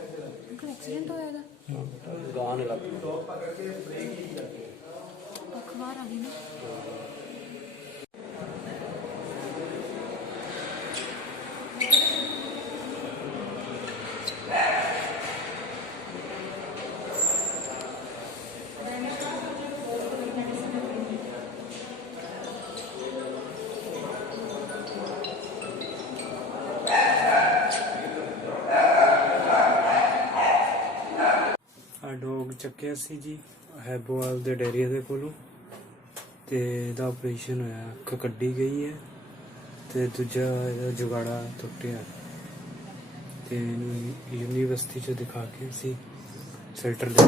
Accident होया था गां ने लग अखबार आ गई ना। डॉग चक्या सी जी हैब्बवाल दे डेयरी दे कोलों ते इहदा ऑपरेशन होया, अख कड्डी गई है ते दूजा इहदा जुगाड़ा टुटिया ते यूनिवर्सिटी च दिखा के असी फिल्टर ले